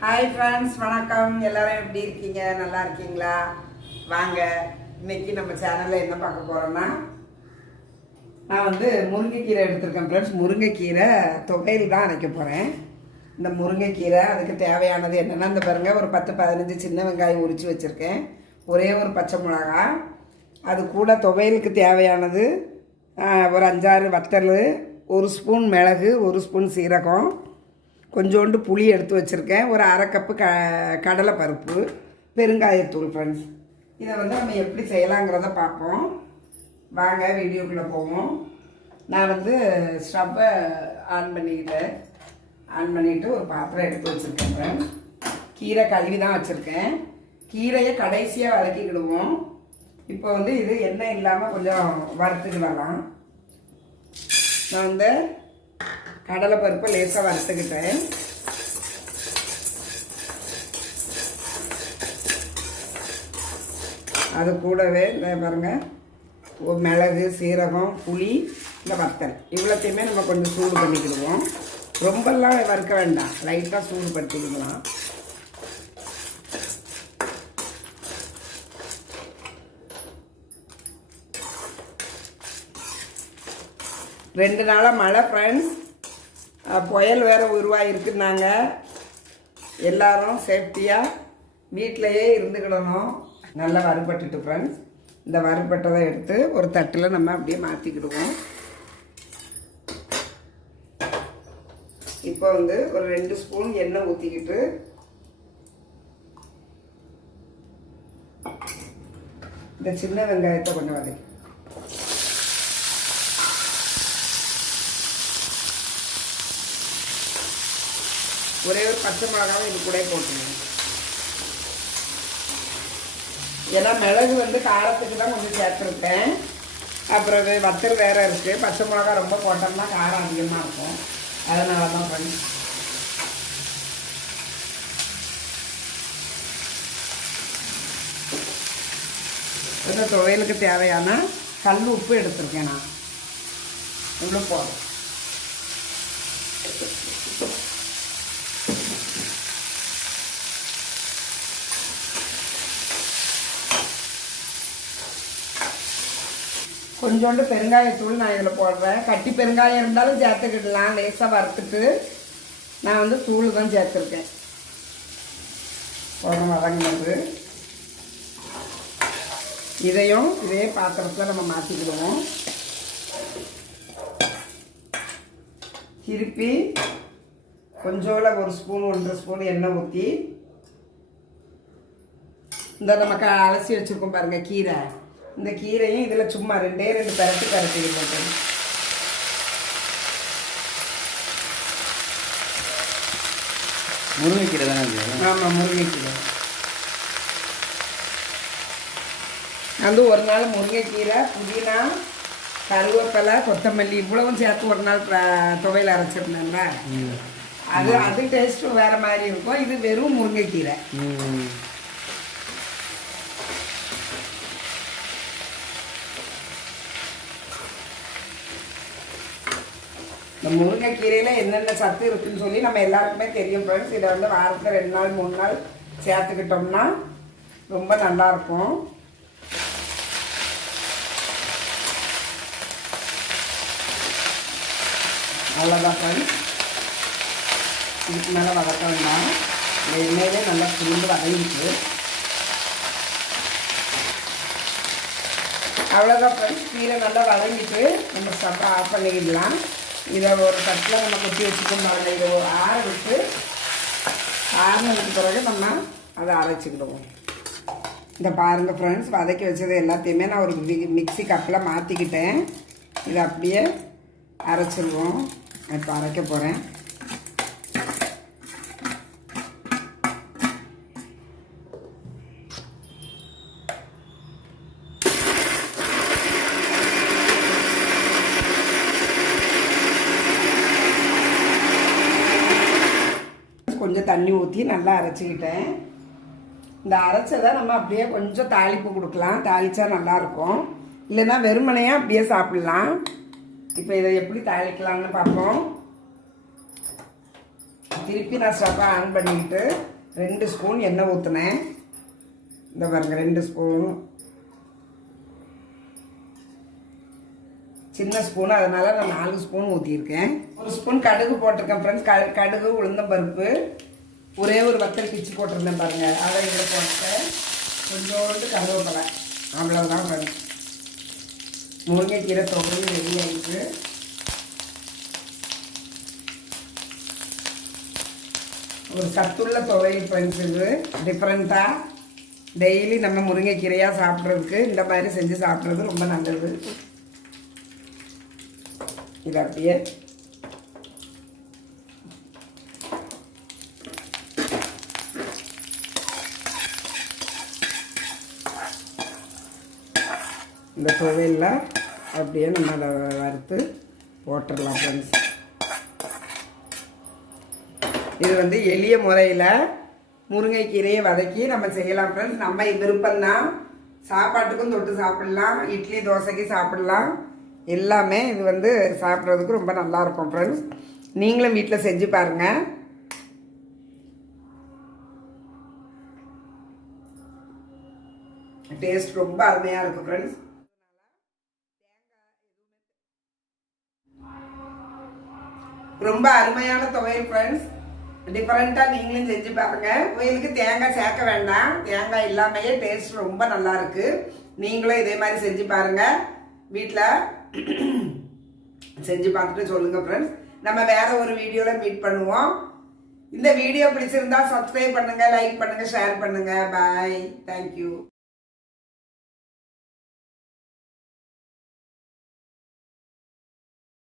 Hi friends வணக்கம். எல்லாரும் எப்படி இருக்கீங்க? நல்லா இருக்கீங்களா? வாங்க. இன்னைக்கு நம்ம சேனலில் என்ன பார்க்க போகிறோன்னா நான் வந்து முருங்கைக்கீரை எடுத்திருக்கேன் ஃப்ரெண்ட்ஸ் முருங்கைக்கீரை தொகையில் தான் அரைக்க போகிறேன் இந்த முருங்கைக்கீரை அதுக்கு தேவையானது என்னென்னா இந்த பாருங்க ஒரு பத்து பதினஞ்சு சின்ன வெங்காயம் உரித்து வச்சுருக்கேன். ஒரே ஒரு பச்சை மிளகா. அது கூட துவையலுக்கு தேவையானது ஒரு அஞ்சாறு வத்தல் ஒரு ஸ்பூன் மிளகு ஒரு ஸ்பூன் சீரகம். கொஞ்சோண்டு புளி எடுத்து வச்சுருக்கேன். ஒரு அரை கப்பு க கடலை பருப்பு பெருங்காயத்தூள் ஃப்ரெண்ட்ஸ் இதை வந்து நம்ம எப்படி செய்யலாங்கிறத பார்ப்போம். வாங்க வீடியோக்குள்ளே போவோம். நான் வந்து ஸ்டவ்வை ஆன் பண்ணிக்கிட்டேன் ஆன் பண்ணிவிட்டு ஒரு பாத்திரம் எடுத்து வச்சுருக்கேன் ஃப்ரெண்ட்ஸ் கீரை கழுவி தான் வச்சுருக்கேன். கீரையை கடைசியாக வதக்கிக்கிடுவோம். இப்போ வந்து இது எண்ணெய் இல்லாமல் கொஞ்சம் வறுத்துக்கிடலாம். நான் வந்து கடலை பருப்பை லேசாக வறுத்துக்கிட்டேன். அது கூடவே இந்த பாருங்கள் மிளகு சீரகம் புளி இந்த வத்தல். இவ்வளோத்தையுமே நம்ம கொஞ்சம் சூடு பண்ணிக்கிடுவோம். ரொம்பலாம் வறுக்க வேண்டாம். லைட்டாக சூடு படுத்திக்கலாம் ரெண்டு நாளாக மழை ஃப்ரெண்ட்ஸ் புயல் வேறு உருவாகிருக்குன்னாங்க எல்லாரும் சேஃப்டியாக வீட்டிலையே இருந்துக்கிடணும். நல்லா வறுபட்டுட்டு ஃப்ரெண்ட்ஸ் இந்த வறுபட்டதை எடுத்து ஒரு தட்டில் நம்ம அப்படியே மாற்றிக்கிடுவோம் இப்போ வந்து ஒரு ரெண்டு ஸ்பூன் எண்ணெய் ஊற்றிக்கிட்டு இந்த சின்ன வெங்காயத்தை கொஞ்சம் வதக்கி ஒரே ஒரு பச்சை மிளகாவும் இது கூட போட்டுருங்க ஏன்னா மிளகு வந்து காரத்துக்கு தான் கொஞ்சம் சேர்த்துருக்கேன். அப்புறம் இது வத்தல் வேறு இருக்குது பச்சை மிளகா ரொம்ப போட்டோம்னா காரம் அதிகமாக இருக்கும். அதனால தான் பண்ணி. இந்த துவையலுக்கு தேவையான கல் உப்பு எடுத்திருக்கேன் நான். உள்ள போதும் கொஞ்சோண்டு பெருங்காயத்தூள் நான் இதில் போடுறேன். கட்டி பெருங்காயம் இருந்தாலும் சேர்த்துக்கிடலாம். லேசாக வறுத்துட்டு நான் வந்து தூள் தான் சேர்த்துருக்கேன். போடுற வதங்கினது இதையும் இதே பாத்திரத்தில் நம்ம மாற்றிக்கிடுவோம் திருப்பி கொஞ்சோல ஒரு ஸ்பூன் ஒன்றரை ஸ்பூன் எண்ணெய் ஊற்றி இந்த நமக்கு அலசி வச்சுருக்கோம் பாருங்கள் கீரை. இந்த கீரையும் இதில் சும்மா ரெண்டே ரெண்டு பரட்டு பரட்டி போட்டேன் முருங்கைக்கீரை தானே ஆமாம் முருங்கைக்கீரை. வந்து ஒரு நாள் முருங்கைக்கீரை புதினா கருவேப்பிலை கொத்தமல்லி இவ்வளவும் சேர்த்து ஒரு நாள் துவையல் அரைச்சிருந்தேன்ல. அது அது டேஸ்ட்டும் வேற மாதிரி இருக்கும். இது வெறும் முருங்கைக்கீரை. இந்த முருங்கைக்கீரையில் என்னென்ன சத்து இருக்குன்னு சொல்லி நம்ம எல்லாருக்குமே தெரியும் ஃப்ரெண்ட்ஸ் இதை வந்து வாரத்தில் ரெண்டு நாள் மூணு நாள் சேர்த்துக்கிட்டோம்னா ரொம்ப நல்லா இருக்கும். அவ்வளோதான் ஃப்ரெண்ட்ஸ் இதுக்கு மேலே வதக்க வேண்டாம். இந்த எண்ணெயிலே நல்லா புரிந்து வதங்கிட்டு. அவ்வளோதான் ஃப்ரெண்ட்ஸ் கீரை நல்லா வதங்கிட்டு நம்ம ஸ்டவ்வை ஆஃப் பண்ணிக்கிடலாம் இதை ஒரு தட்டில் நம்ம கொட்டி வச்சுக்கணும். பாருங்க இதை ஒரு ஆற விட்டு ஆறுனதுக்கு பிறகு நம்ம அதை அரைச்சிக்கிடுவோம். இந்த பாருங்கள் ஃப்ரெண்ட்ஸ் வதக்கி வச்சது எல்லாத்தையுமே நான் ஒரு மி- மிக்ஸி கப்பில் மாற்றிக்கிட்டேன் இதை அப்படியே அரைச்சிடுவோம் இப்போ அரைக்க போகிறேன் கொஞ்சம் தண்ணி ஊற்றி நல்லா அரைச்சிக்கிட்டேன். இந்த அரைச்சதை நம்ம அப்படியே கொஞ்சம் தாளிப்பு கொடுக்கலாம். தாளித்தா நல்லாயிருக்கும் இல்லைன்னா வெறுமனையாக அப்படியே சாப்பிட்லாம். இப்போ இதை எப்படி தாளிக்கலாம்னு பார்ப்போம். திருப்பி நான் ஸ்டவ்வை ஆன் பண்ணிக்கிட்டு ரெண்டு ஸ்பூன் எண்ணெய் ஊற்றினேன் இந்த பாருங்கள் ரெண்டு ஸ்பூன் சின்ன ஸ்பூன் அதனால நான் நாலு ஸ்பூன் ஊற்றியிருக்கேன் ஒரு ஸ்பூன் கடுகு போட்டிருக்கேன் ஃப்ரெண்ட்ஸ் க கடுகு உளுந்தம்பருப்பு ஒரே ஒரு வத்தல் பிச்சு போட்டிருந்தேன் பாருங்க. அதை இதில் போட்டேன் கொஞ்சோண்டு கருவேப்பிலை. அவ்வளோதான் ஃப்ரெண்ட்ஸ் முருங்கைக்கீரை தொகை ரெடி ஆயிடுச்சு ஒரு சத்துள்ள துவையல் ஃப்ரெண்ட்ஸ் இது. டிஃப்ரெண்ட்டாக டெய்லி நம்ம முருங்கைக்கீரையாக சாப்பிட்றதுக்கு இந்த மாதிரி செஞ்சு சாப்பிட்றது ரொம்ப நல்லது. இது அப்படியே இந்த துவையில் அப்படியே நம்ம அதை வறுத்து போட்டுடலாம் ஃப்ரெண்ட்ஸ் இது வந்து எளிய முறையில் முருங்கைக்கீரையை வதக்கி நம்ம செய்யலாம் ஃப்ரெண்ட்ஸ் நம்ம விருப்பம்தான். சாப்பாட்டுக்கும் தொட்டு சாப்பிடலாம். இட்லி தோசைக்கு சாப்பிடலாம். எல்லாமே இது வந்து சாப்பிட்றதுக்கு ரொம்ப நல்லாயிருக்கும் ஃப்ரெண்ட்ஸ் நீங்களும் வீட்டில் செஞ்சு பாருங்கள் டேஸ்ட் ரொம்ப அருமையாக இருக்கும் ஃப்ரெண்ட்ஸ் ரொம்ப அருமையான துவையல் ஃப்ரெண்ட்ஸ் டிஃப்ரெண்ட்டாக நீங்களும் செஞ்சு பாருங்கள் கோயிலுக்கு தேங்காய் சேர்க்க வேண்டாம். தேங்காய் இல்லாமையே டேஸ்ட் ரொம்ப நல்லா இருக்குது நீங்களும் இதே மாதிரி செஞ்சு பாருங்கள் வீட்டில் செஞ்சு பார்த்துட்டு சொல்லுங்க ஃப்ரெண்ட்ஸ் நம்ம வேற ஒரு வீடியோவில் மீட் பண்ணுவோம். இந்த வீடியோ பிடிச்சிருந்தா சப்ஸ்கிரைப் பண்ணுங்க லைக் பண்ணுங்க ஷேர் பண்ணுங்க. Bye thank you